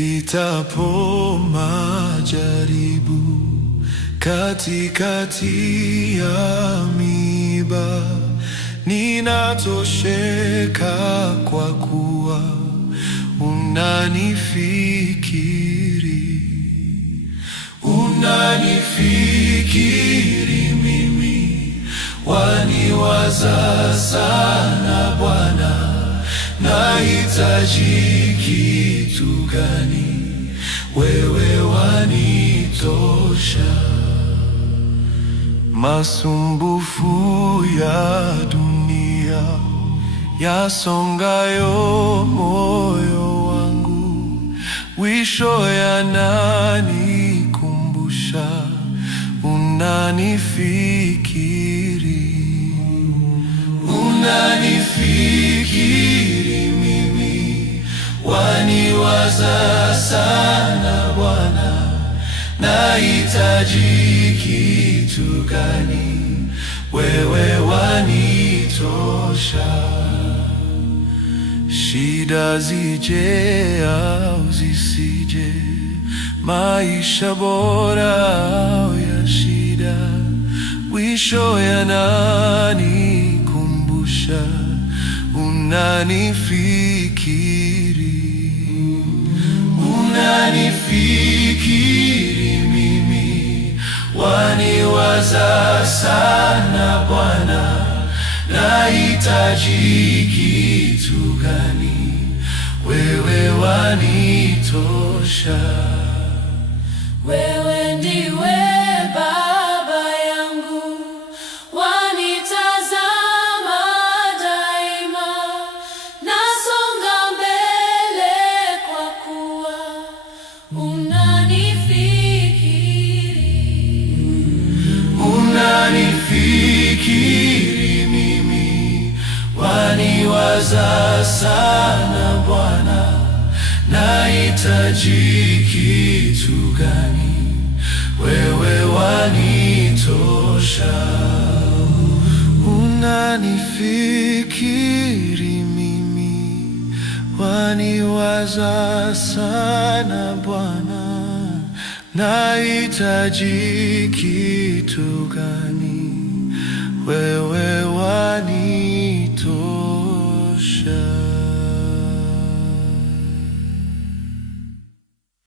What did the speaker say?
Nipitapo majaribu katikati ya miiba, ninatosheka kwa kuwa unanifikiri. Unanifikiri mimi, waniwaza sana Bwana. Nahitaji kitu gani? Wewe wanitosha. Masumbufu ya dunia yasongayo moyo wangu, mwisho yananikumbusha unanifikiri. Unanifikiri mimi, waniwaza sana Bwana. Nahitaji kitu gani? Wewe wanitosha. Shida zije au zisije, maisha bora au ya shida, mwisho yananikumbusha unanifikiri. Unanifikiri mimi, waniwaza sana Bwana. Nahitaji kitu gani? Wewe wanitosha. Wewe ndiwe Baba yangu, wanitazama daima. Nasonga mbele kwa kuwa unanifikiri. Unanifikiri mimi, waniwaza sana Bwana. Nahitaji kitu gani? Wewe wanitosha. Unanifikiri mimi, waniwaza sana Bwana. Nahitaji kitu gani? Wewe wanitosha.